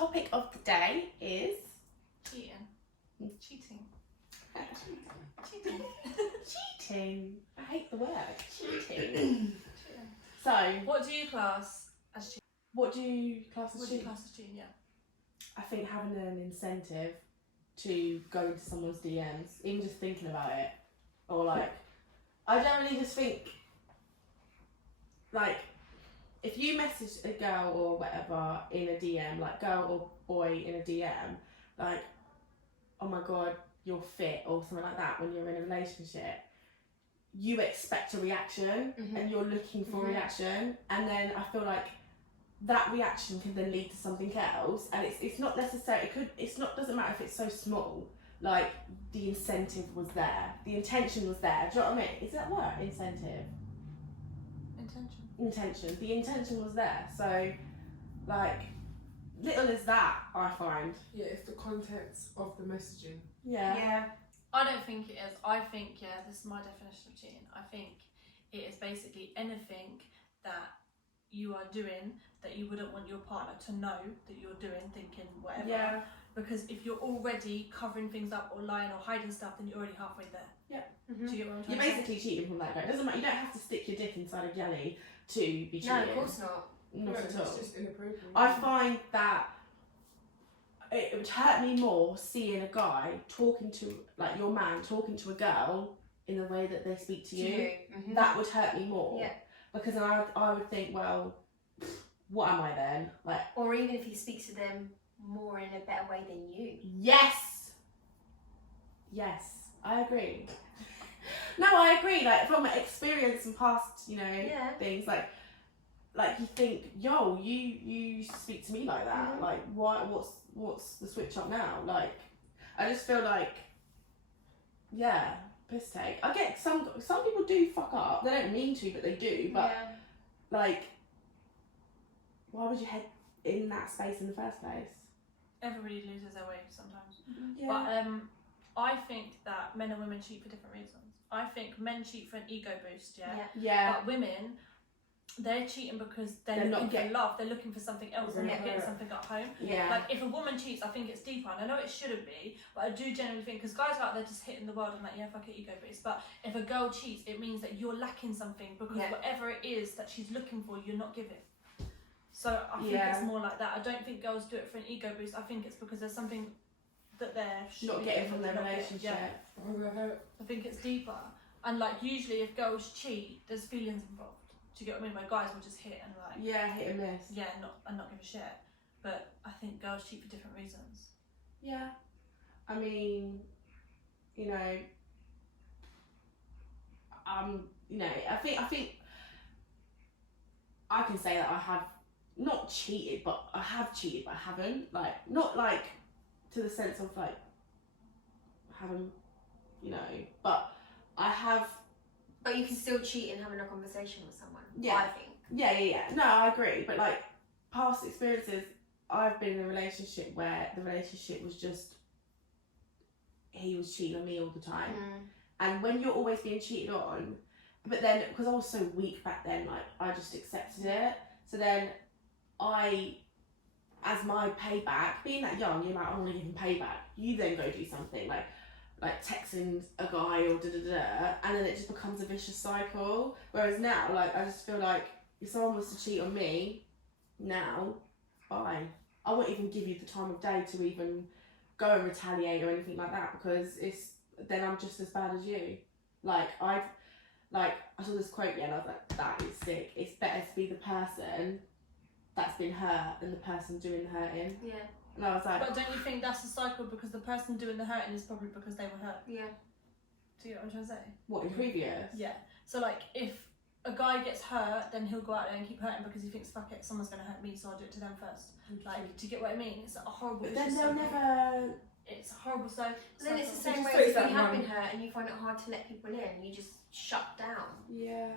topic of the day is Cheating. Cheating. cheating. I hate the word cheating. So, What do you class as cheating? what do you class as What do you cheating? class as cheating? Yeah. I think having an incentive to go into someone's DMs, even just thinking about it, or like, I generally just think, like, if you message a girl or whatever in a DM, like girl or boy in a DM, like, oh my god, you're fit or something like that when you're in a relationship, you expect a reaction and you're looking for a reaction, and then I feel like that reaction can then lead to something else, and it's not necessary. Doesn't matter if it's so small. Like, the incentive was there, the intention was there. Do you know what I mean? Is that word incentive? Intention. The intention was there. So, like, little as that, I find. Yeah, it's the context of the messaging. Yeah. I don't think it is. I think, this is my definition of cheating. I think it is basically anything that you are doing that you wouldn't want your partner to know that you're doing, thinking whatever. Yeah. Because if you're already covering things up or lying or hiding stuff, then you're already halfway there. Yeah. Do you get what I'm trying You're to say? basically cheating from that guy. It doesn't matter. You don't have to stick your dick inside a jelly to be cheating. No, of course not. Not at all. It's just inappropriate. I find that it would hurt me more seeing a guy talking to, like, your man talking to a girl in the way that they speak to you. That would hurt me more. Yeah. Because I would think, well, what am I then? Like, Or even if he speaks to them more in a better way than you. yes, I agree. No, I agree. Like, from experience and past, things, like you think, yo, you speak to me like that. Like, what's the switch up now? Like, I just feel like, yeah, piss take. I get some people do fuck up. They don't mean to, but they do. But like, why would you head in that space in the first place? Everybody loses their way sometimes. Yeah. But I think that men and women cheat for different reasons. I think men cheat for an ego boost, Yeah. But women, they're cheating because they're They're not looking for love. They're looking for something else. They're not Yeah. getting something at home. Yeah. Like, if a woman cheats, I think it's deeper. And I know it shouldn't be, but I do genuinely think, because guys are out there just hitting the world and like, yeah, fuck it, ego boost. But if a girl cheats, it means that you're lacking something, because whatever it is that she's looking for, you're not giving. So I think it's more like that. I don't think girls do it for an ego boost. I think it's because there's something that they're Not getting from their relationship. Yeah. I think it's deeper. And like, usually if girls cheat, there's feelings involved. Do you get what I mean? Where guys will just hit and like, Yeah, hit and miss. yeah, not give a shit. But I think girls cheat for different reasons. Yeah. I mean, I think I can say that I have not cheated, but I have cheated, but I haven't. Like, not like to the sense of like having, but I have. But you can still cheat in having a conversation with someone. Yeah. I think. Yeah. No, I agree. But like, past experiences, I've been in a relationship where the relationship was just, he was cheating on me all the time. And when you're always being cheated on, but then, because I was so weak back then, like, I just accepted it. So then as my payback, being that young, you're like, I want to give him payback. You then go do something like texting a guy or da-da-da, and then it just becomes a vicious cycle. Whereas now, like, I just feel like if someone was to cheat on me now, bye. I won't even give you the time of day to even go and retaliate or anything like that, because then I'm just as bad as you. I saw this quote and I was like, that is sick. It's better to be the person that's been hurt than the person doing the hurting. Yeah. And I was like, But don't you think that's a cycle, because the person doing the hurting is probably because they were hurt? Yeah. Do you get what I'm trying to say? what, in previous? Yeah. So like, if a guy gets hurt, then he'll go out there and keep hurting because he thinks, fuck it, someone's going to hurt me, so I'll do it to them first. Like, do you get what I mean? It's a horrible But then vicious they'll cycle. never. It's a horrible cycle. But then it's the It same just way takes as if that you have time. been hurt and you find it hard to let people in. You just shut down. Yeah.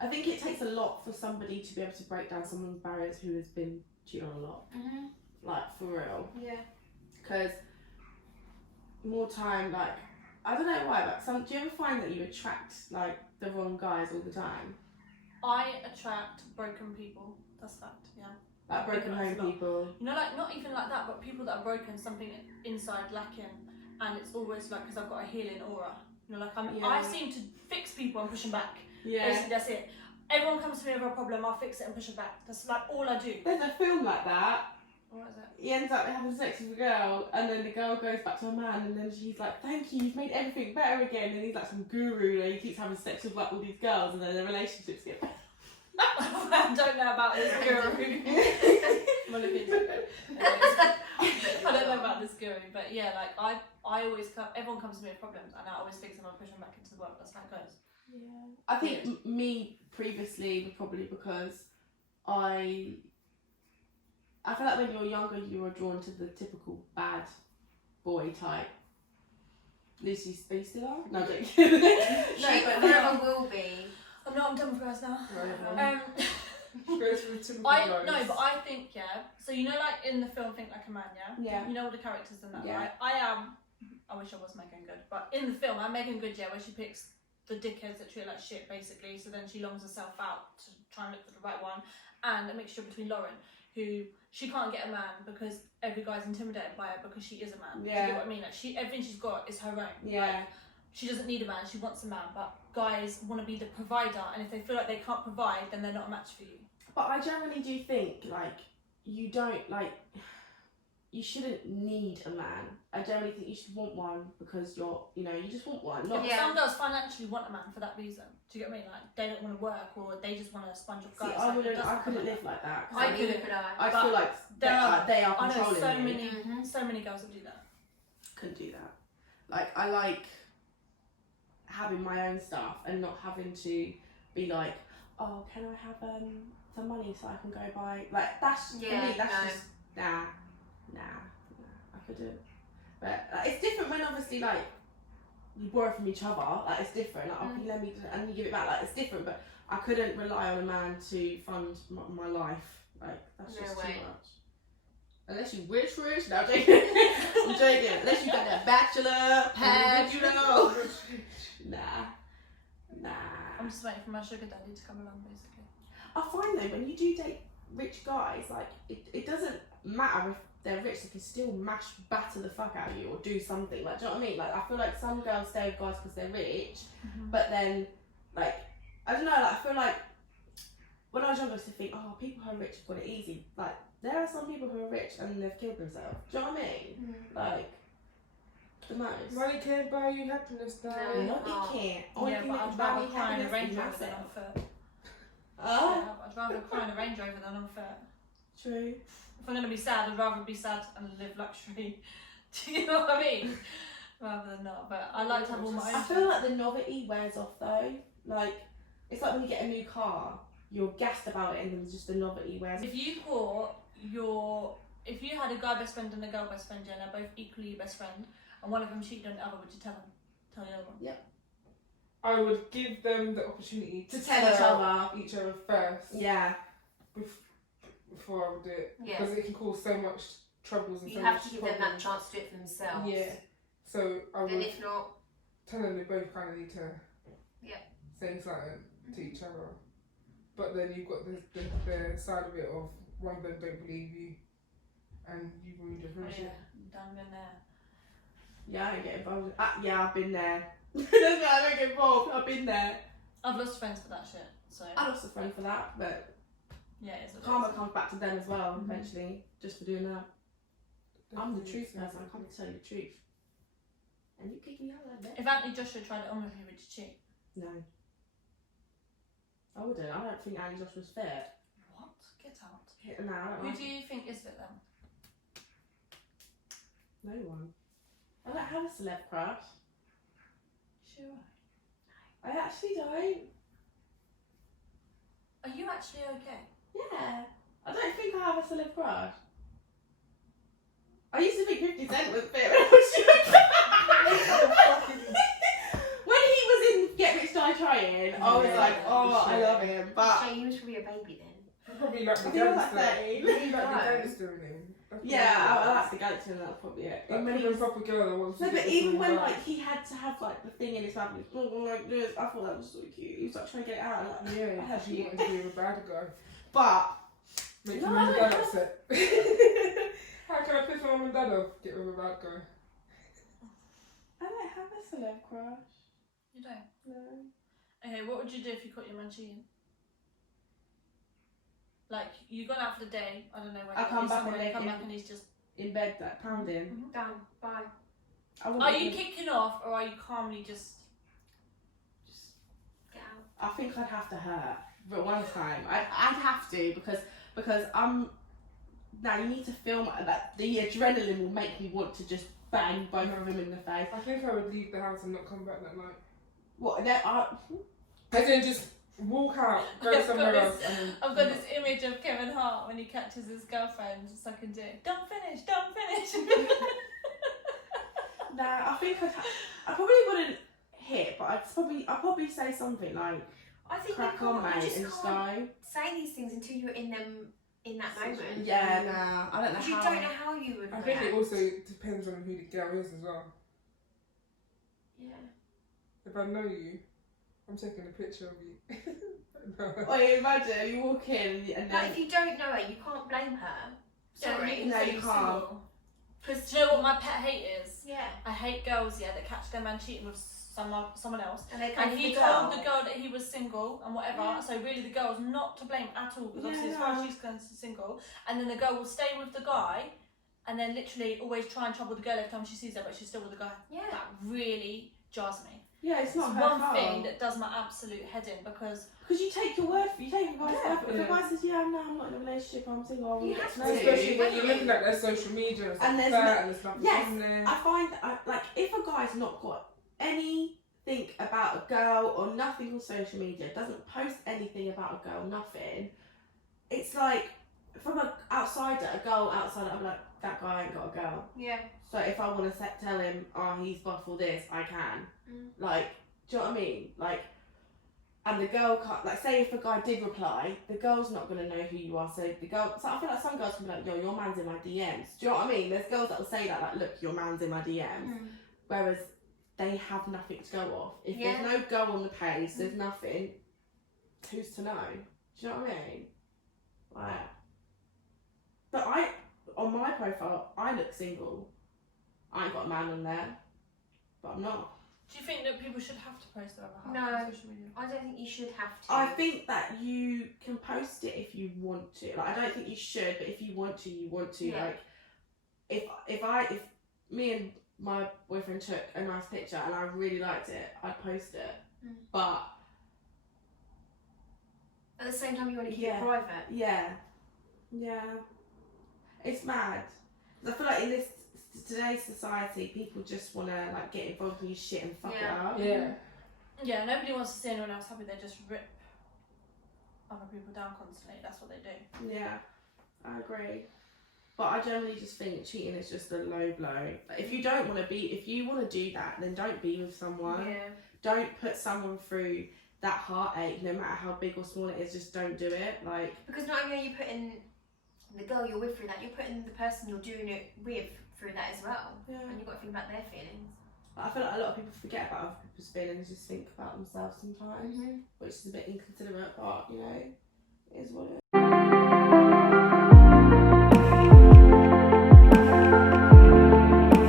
I think it takes a lot for somebody to be able to break down someone's barriers who has been cheated on a lot. Like, for real. Yeah. Because more time, like, I don't know why, but do you ever find that you attract, like, the wrong guys all the time? I attract broken people. That's fact, yeah. Like broken home people. You know, like not even like that, but people that are broken, something inside lacking, and it's always like because I've got a healing aura. You know, like I seem to fix people and push them back. Yeah. Basically, that's it. Everyone comes to me with a problem, I'll fix it and push it back. That's like all I do. There's a film like that. What is it? He ends up having sex with a girl, and then the girl goes back to a man, and then she's like, "Thank you, you've made everything better again." And he's like some guru, and he keeps having sex with like all these girls, and then their relationships get better. I don't know about this guru. I'm gonna look into it. I don't know about this guru, but yeah, like I always everyone comes to me with problems, and I always fix them and push them back into the world. That's how it goes. Yeah. I think me previously was probably because I feel like when you're younger you were drawn to the typical bad boy type. Lucy, are you still on? No, I'm joking. She forever will be. I'm done with guys now. Goes for the typical No, but I think so you know, like in the film Think Like a Man, Yeah. You know all the characters in that, Yeah. right? I wish I was Megan Good, but in the film I'm Megan Good, where she picks the dickheads that treat her like shit, basically. So then she longs herself out to try and look for the right one, and a mixture between Lauren, who she can't get a man because every guy's intimidated by her because she is a man. Yeah. Do you get what I mean? Like everything she's got is her own. Yeah. Like, she doesn't need a man, she wants a man, but guys want to be the provider, and if they feel like they can't provide, then they're not a match for you. But I generally do think, like, you don't, like, you shouldn't need a man. I generally think you should want one because you just want one. Not Some girls financially want a man for that reason. Do you get what I mean? Like, they don't want to work, or they just want to sponge off guys. I couldn't live like that. I couldn't. I feel like they are I know controlling me. so many girls that do that. Couldn't do that. Like, I like having my own stuff and not having to be like, oh, can I have some money so I can go buy, like, that's for me, that's just nah, I couldn't. But it's different when obviously like you borrow from each other, like it's different, like okay, let me, and you give it back, like it's different, but I couldn't rely on a man to fund my life, like that's just too much. Unless you rich, no, I'm joking. I'm joking. Unless you got that bachelor pad, you know. Nah. I'm just waiting for my sugar daddy to come along, basically. I find though, when you do date rich guys, like it doesn't matter if they're rich, they can still batter the fuck out of you or do something. Like, do you know what I mean? Like, I feel like some girls stay with guys because they're rich, but then, like, I don't know, like, I feel like when I was younger, I used to think, oh, people who are rich have got it easy. Like, there are some people who are rich and they've killed themselves. Do you know what I mean? Like, the most. Money can't buy you happiness, darling. No, it can't. Yeah, but I'd rather cry in a Range Rover than on foot. I'd rather cry in a Range Rover than on foot. True. If I'm going to be sad, I'd rather be sad and live luxury. Do you know what I mean? Rather than not. But I like to have all my own. I feel like the novelty wears off though. Like, it's like when you get a new car, you're gassed about it and then just the novelty wears off. If you had a guy best friend and a girl best friend, and they're both equally your best friend, and one of them cheated on the other, would you tell them? Tell the other one? Yep. I would give them the opportunity To tell each other first. Yeah. Before I would do it. Yeah. Because it can cause so much troubles and You so have much to give problems. them that chance to do it for themselves. Yeah. So I And would if not, tell them they both kind of need to say something to each other. But then you've got the side of it of one of them don't believe you and you've ruined your friendship. Done been there. Yeah, I don't get involved. Yeah, I've been there. That's why I don't get involved. I've been there. I've lost friends for that shit. So I lost a friend for that, but yeah, it's karma comes back to them as well eventually, just for doing that. I'm the truth person. I come to tell you the truth. And you kick me out like that. If Anthony Joshua tried it on with you, would you cheat? No. I wouldn't. I don't think Annie Joshua's fair. What? Get out. No, I don't Who like do you think is fit then? No one. I don't have a celeb crush. Sure. I actually don't. Are you actually okay? Yeah. I don't think I have a celeb crush. I used to think 50 Cent was fit when I was young. When he was in Get Rich Die Trying, I was like, oh, I love him. But so you was probably a baby then. Probably like the I think I was gangster. like 13. Probably like the gangster in him. Yeah, I like the gangster and that's probably it. Like, And when when he was, proper girl that wants to no, get but this even all when right. like he had to have like the thing in his mouth, and he was like this, I thought that was so cute. He was like trying to get it out. Like, I Yeah, have she you. wanted to be a bad guy. But Make No, your I mum and don't dad have- upset. How can I piss my mum and dad off? Get with a bad guy. I don't have a celeb crush. You don't? No. Okay, what would you do if you caught your man cheating? Like, you've gone out for the day, I don't know where I come back and you they come in- back and he's just... In bed, like pounding. Done. Bye. I wouldn't Are you even- kicking off or are you calmly just... Get out. I think I'd have to hurt. But one time, I'd have to because I'm. Now you need to film that. The adrenaline will make me want to just bang both of them in the face. I think I would leave the house and not come back that night. What? There are. As in just walk out, go somewhere else. I've got this image of Kevin Hart when he catches his girlfriend sucking dick. Don't finish, don't finish. Nah, I think I probably wouldn't hit, but I'd probably say something like I think crack you on, can't, mate, you just and just can't go. say these things until you're in that moment. Yeah, nah, I don't know Because you how. don't know how you would I react. think it also depends on who the girl is as well. Yeah. If I know you, I'm taking a picture of you. No. Or you imagine you walk in and But then. if you don't know her, you can't blame her. Sorry. No, you can't. Because do you know what my pet hate is? Yeah. I hate girls, yeah, that catch their man cheating with someone else. And they come And he for told the girl that he was single and whatever, Yeah. so really the girl's not to blame at all, because obviously Yeah, as far no. as she's concerned, she's single. And then the girl will stay with the guy and then literally always try and trouble the girl every time she sees her, but she's still with the guy. Yeah. That really jars me. Yeah, it's not It's her one fault. thing that does my absolute head in, because Because you take your word for you take your guy's Yeah. word for it. If a guy says, yeah, no, I'm not in a relationship, I'm single, I want You to get have to know to. you. Especially when you're looking at their social media and stuff And like there's that, and there's nothing yes, on there. I find that, like, if a guy's not got anything about a girl or nothing on social media, doesn't post anything about a girl, nothing, it's like, from an outsider, a girl outsider, I'm like, that guy ain't got a girl. Yeah. So if I want to tell him, oh, he's buff or this, I can. Like, do you know what I mean? Like, and the girl can't, like, say if a guy did reply, the girl's not going to know who you are. So the girl, so I feel like some girls can be like, yo, your man's in my DMs. Do you know what I mean? There's girls that will say that, like, look, your man's in my DMs. Whereas they have nothing to go off. If Yeah. there's no girl on the page, there's nothing, who's to know? Do you know what I mean? Like, but on my profile, I look single. I ain't got a man on there, but I'm not. do you think that people should have to post their other No. half on social media? I don't think you should have to. I think that you can post it if you want to. Like, I don't think you should, but if you want to, you want to. Yeah. Like, if me and my boyfriend took a nice picture and I really liked it, I'd post it. But At the same time, you want to keep Yeah. it private. yeah, it's mad. 'Cause I feel like in this today's society, people just want to like get involved in your shit and fuck Yeah. it up. Yeah. Yeah, nobody wants to see anyone else happy, they just rip other people down constantly, that's what they do. Yeah, I agree. But I generally just think cheating is just a low blow. Like, if you don't want to if you want to do that, then don't be with someone. Yeah. Don't put someone through that heartache, no matter how big or small it is. Just don't do it. Like, Because not only are you putting the girl you're with through that, you're putting the person you're doing it with through that as well. yeah. And you've got to think about their feelings. I feel like a lot of people forget about other people's feelings, just think about themselves sometimes, which is a bit inconsiderate. But you know, it is what it is.